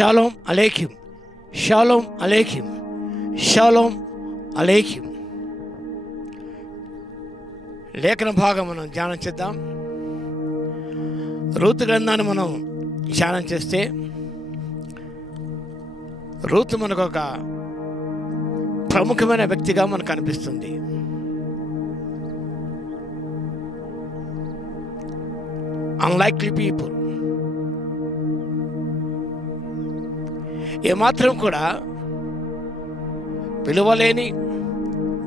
Shalom అలేకిం, షాలోమ్ అలేకిం, షాలోమ్ అలేకిం. లేఖన భాగం మనం ధ్యానం చేద్దాం. రూతు గ్రంథాన్ని మనం ధ్యానం చేస్తే రూతు మనకు ఒక ప్రముఖమైన వ్యక్తిగా మనకు అనిపిస్తుంది. అన్లైక్లీ పీపుల్, ఏమాత్రం కూడా విలువలేని,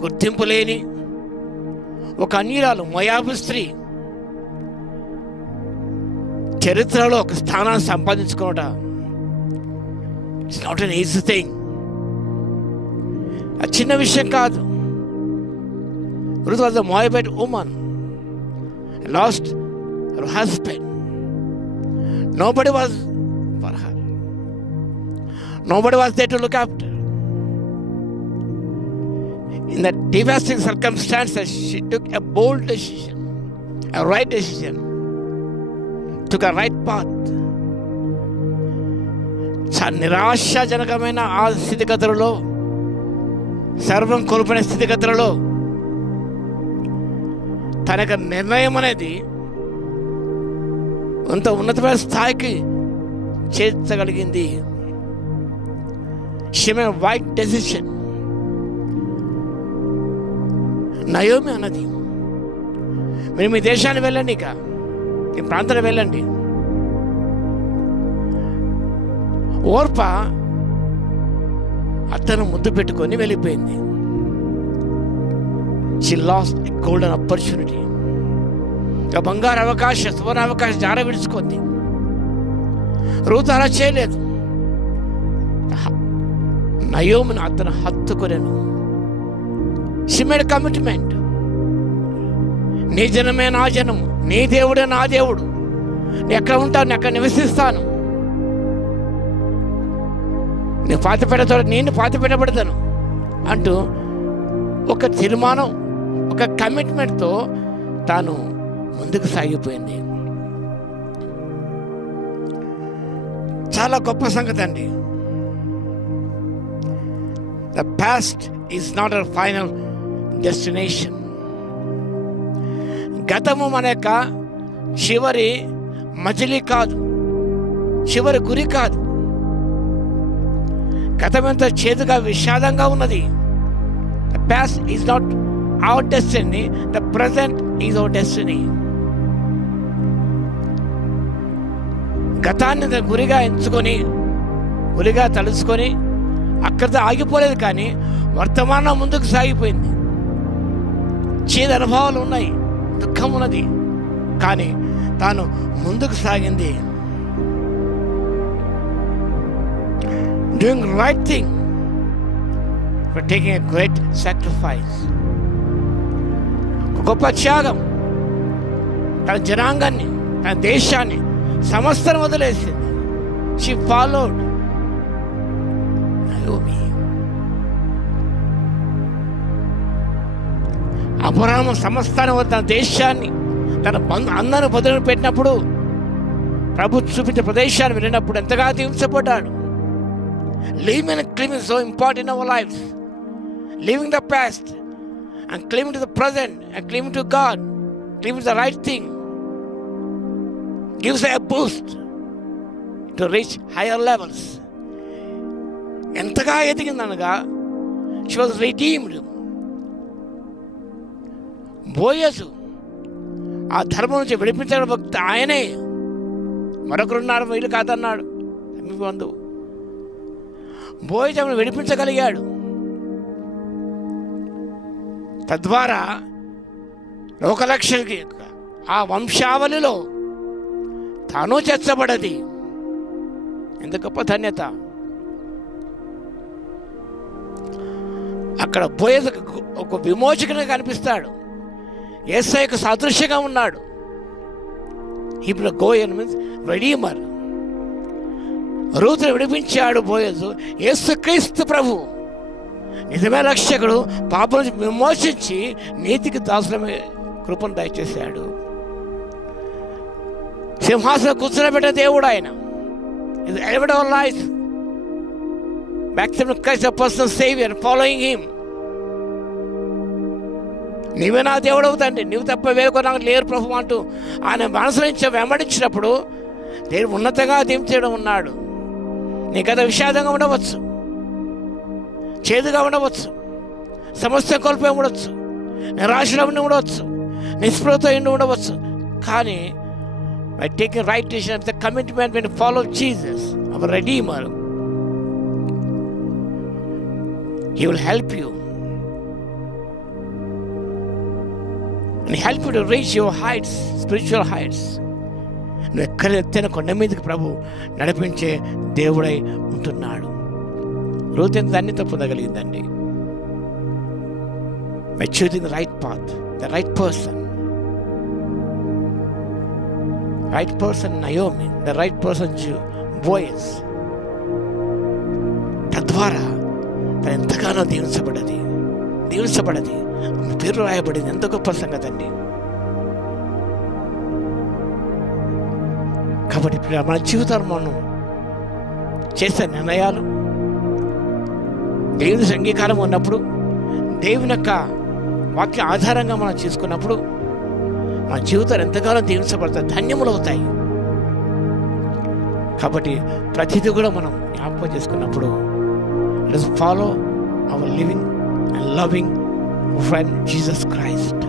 గుర్తింపు లేని ఒక అన్యురాలు, మోయాబు స్త్రీ చరిత్రలో ఒక స్థానాన్ని సంపాదించుకోవడం it's not an easy thing. అది చిన్న విషయం కాదు. Ruth was a Moabite woman, lost her husband. Nobody was for her. Nobody was there to look after. In that devastating circumstances, she took a bold decision, a right decision, took a right path. నిరాశాజనకమైన ఆ స్థితిగతులలో, సర్వం కోల్పోయిన స్థితిగతులలో తన యొక్క నిర్ణయం అనేది అంత ఉన్నతమైన స్థాయికి చేర్చగలిగింది. She made a right decision. Naomi అన్నది, మీరు మీ దేశాన్ని వెళ్ళండి, ఇక ఈ ప్రాంతానికి వెళ్ళండి. ఓర్ప అతను ముద్దు పెట్టుకొని వెళ్ళిపోయింది. She lost a golden opportunity. ఒక బంగారు అవకాశం, సువర్ణ అవకాశం జార విడుచుకుంది. రూతు అలా చేయలేదు. నయోమిని అతను హత్తుకొనెను. She made a commitment. నీ జనమే నా జనము, నీ దేవుడే నా దేవుడు, నేను ఎక్కడ ఉంటాను, నేను ఎక్కడ నివసిస్తాను, నేను పాతిపెడతా, నేను పాతిపెట్టబడతాను అంటూ ఒక తీర్మానం, ఒక కమిట్మెంట్తో తాను ముందుకు సాగిపోయింది. చాలా గొప్ప సంగతి అండి. The past is not our final destination. గతము మన యొక్క చివరి మజిలీ కాదు, చివరి గురి కాదు. గతం ఎంత చేదుగా, విషాదంగా ఉన్నది. The past is not our destiny, the present is our destiny. గతాన్ని గురిగా ఎంచుకొని, గురిగా తలుచుకొని అక్కడితో ఆగిపోలేదు, కానీ వర్తమానం ముందుకు సాగిపోయింది. చేదు అనుభవాలు ఉన్నాయి, దుఃఖం ఉన్నది, కానీ తాను ముందుకు సాగింది. Doing the right thing, but taking a great sacrifice. గొప్ప త్యాగం. తన జనాంగాన్ని, తన దేశాన్ని, సమస్తం వదిలేసింది. She followed Naomi. అబ్రహాము సమస్తాన్ని, తన దేశాన్ని, తన అందరిని వదిలి పెట్టినప్పుడు, ప్రభు చూపించిన ప్రదేశాన్ని వెళ్ళినప్పుడు ఎంతగా దీవించబడ్డాడు. Living and clinging is so important in our lives. Leaving the past and clinging to the present and clinging to God, clinging to the right thing, gives a boost to reach higher levels. ఎంతగా ఎదిగిందనగా, she was redeemed. Boaz ఆ ధర్మం నుంచి విడిపించిన భక్తి ఆయనే. మరొకరున్నారు, వీళ్ళు కాదన్నాడు మీ బంధువు. బోయజును విడిపించగలిగాడు. తద్వారా లోకలక్షకి ఆ వంశావళిలో తాను చేర్చబడది. ఎంత గొప్ప ధన్యత. అక్కడ బోయజు ఒక విమోచకునిగా కనిపిస్తాడు. యేసయ్యకు సాదృశ్యంగా ఉన్నాడు. ఇప్పుడు గోయన్ మీన్స్ రెడీమర్. రూతును విడిపించాడు బోయజు. యేసుక్రీస్తు ప్రభు నిజమే రక్షకుడు, పాపం నుంచి విమోచించి నీతికి దాసులమే కృపను దయచేశాడు. సింహాసనం కూర్చోబెట్టే దేవుడు ఆయన. ఇది elevate our life accepting Christ as a personal Savior and following Him. నీవే నా దేవుడు అవుతాండి, నీవు తప్ప వేరొక నాకు లేరు ప్రభు అంటూ ఆయన అనుసరించి వెంబడించినప్పుడు దేవుడు ఉన్నతంగా దించడం ఉన్నాడు. నీ గత విషాదంగా ఉండవచ్చు, చేదుగా ఉండవచ్చు, సమస్య కోల్పోయి ఉండవచ్చు, నిరాశలో ఉండి ఉండవచ్చు, నిస్పృహతో ఉండి ఉండవచ్చు. కానీ by taking right decision, the commitment when you follow Jesus, our Redeemer, He will help you and help you to reach your heights, spiritual heights. నువ్వు ఎక్కడ ఎత్తైన కొండ మీదకి ప్రభు నడిపించే దేవుడై ఉంటున్నాడు. రూత్ ఎంత ధన్యత పొందగలిగిందండి by choosing the right path, the right person. Right person Naomi, the right person Boaz. తద్వారా తను ఎంతగానో దీవించబడది పేరు రాయబడింది. ఎంత గొప్ప సంగతి అండి. కాబట్టి మన జీవితాలు మనం చేసే నిర్ణయాలు దేవుని అంగీకారం ఉన్నప్పుడు, దేవుని యొక్క వాక్య ఆధారంగా మనం చేసుకున్నప్పుడు మన జీవితాలు ఎంతగానో దీవించబడతాయి, ధన్యములు అవుతాయి. కాబట్టి ప్రతిదీ కూడా మనం జ్ఞాపకం చేసుకున్నప్పుడు let's follow our living and loving friend Jesus Christ.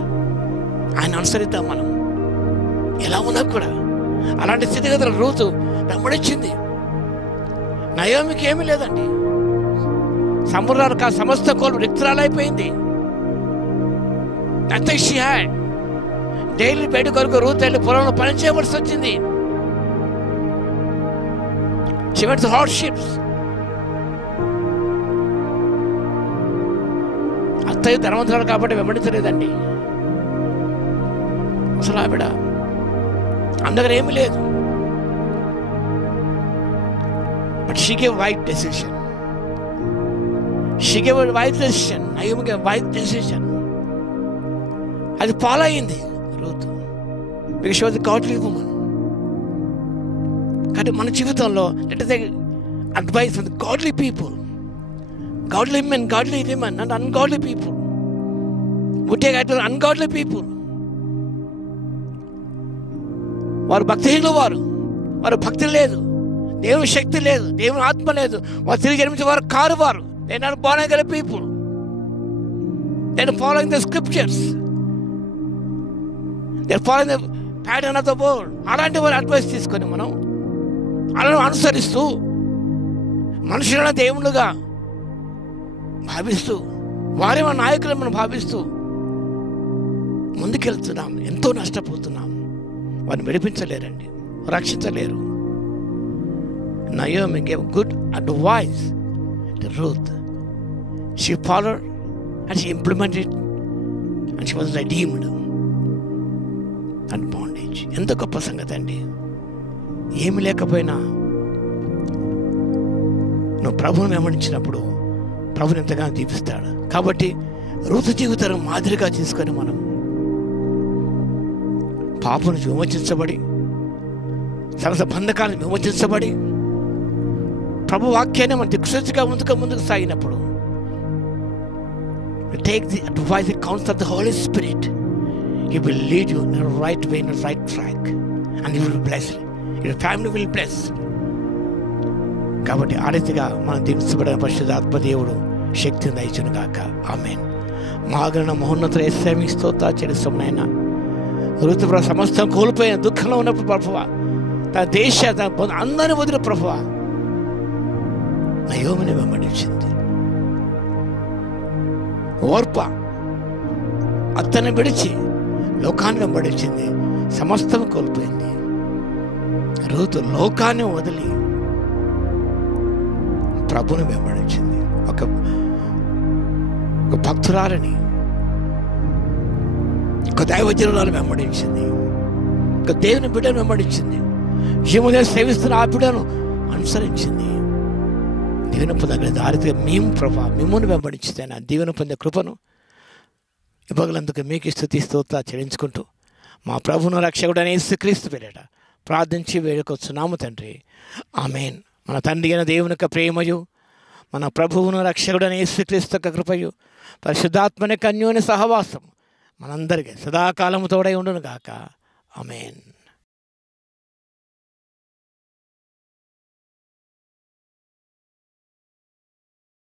ఆయన అనుసరిద్దాం. మనం ఎలా ఉన్నా కూడా అలాంటి స్థితిగతులు రూతు వెంబడించింది. నయోమికి ఏమీ లేదండి, సంపూర్ణ సమస్త కోల్పు రిక్తురాలైపోయింది. Nothing she had. డైలీ బయట కొరకు రూత్ వెళ్ళి పొలంలో పని చేయవలసి వచ్చింది. She went to hardships. అత్తయ్య ధనవంతురాలు కాబట్టి వెంబడించలేదండి. అసలు ఆవిడ అందగర ఏమీ లేదు. But she gave white decision. Naomi gave white decision. అది ఫాలో అయింది Ruth, because she was a godly woman. కానీ మన జీవితంలో let us take advice from the godly people, godly men, godly women and ungodly people. We take advice from ungodly people. వారు భక్తిహీనులు, వారు భక్తి లేదు, దేవుని శక్తి లేదు, దేవుని ఆత్మ లేదు, వారు తిరిగి జన్మించే వారు కారు. వారు they are not born again people. They are following the scriptures. They are following the pattern of the world. అలాంటి వారు అడ్వైస్ తీసుకొని మనం అలా అనుసరిస్తూ మనుషులను దేవుళ్ళుగా భావిస్తూ వారే మన నాయకులను మనం భావిస్తూ ముందుకెళ్తున్నాం. ఎంతో నష్టపోతున్నాం. వారిని విడిపించలేరండి, రక్షించలేరు. Naomi gave good advice to Ruth. She followed and she implemented and she was redeemed and bondage. ఎంత గొప్ప సంగతి అండి. ఏమి లేకపోయినా నువ్వు ప్రభువుని వెంబడించినప్పుడు ప్రభుని ఎంతగానో దీపిస్తాడు. కాబట్టి రూతు జీవితాన్ని మాదిరిగా తీసుకొని మనం పాపం నుంచి విమోచించబడి, సమస్త బంధకాలను విమోచించబడి, ప్రభు వాక్యాన్ని మనం దిక్సూచిగా ముందుకు సాగినప్పుడు take the advice, the counsel of the Holy Spirit. He will lead you in the right way, in the right track, and you will be blessed. Your family will be blessed. కాబట్టి ఆ రీతిగా మనం దీవించబడిన పరిశుద్ధాత్మ దేవుడు శక్తిని దయచును గాక. ఆమేన్. మహాగణ మహోన్నత యేసయ్య మీకు స్తోత్రాలు చెల్లిస్తున్నాయన. రూతు సమస్తం కోల్పోయిన దుఃఖంలో ఉన్నప్పుడు ప్రభువా, తన దేశ అందరిని వదిలిన ప్రభువా నయోమిని వెంబడించింది. ఓర్ప అతన్ని విడిచి లోకాన్ని వెంబడించింది, సమస్తం కోల్పోయింది. రూతు లోకాన్ని వదిలి ప్రభుని వెంబడించింది. ఒక భక్తురాలని, ఒక దైవజనురాలు వెంబడించింది, ఒక దేవుని బిడ్డను వెంబడించింది, జీవన సేవిస్తున్న ఆ బిడ్డను అనుసరించింది. దీవెన పొందగలిగిన దారితో మేము ప్రభా మిమ్మల్ని వెంబడించితే నా దీవెన పొందే కృపను ఇవ్వగలందుకు మీకు స్తుతి స్తోత్రాలు చెల్లించుకుంటూ మా ప్రభువును రక్షకుడైన యేసుక్రీస్తు పేరిట ప్రార్థించి వేడుకొచ్చున్నాము తండ్రి. ఆమేన్. మన తండ్రి అయిన దేవుని యొక్క ప్రేమయు, మన ప్రభువును రక్షకుడైన యేసుక్రీస్తు యొక్క కృపయు పరిశుద్ధాత్మని కన్యోని సహవాసం మనందరికీ సదాకాలము తోడై ఉండును గాక. ఆమేన్.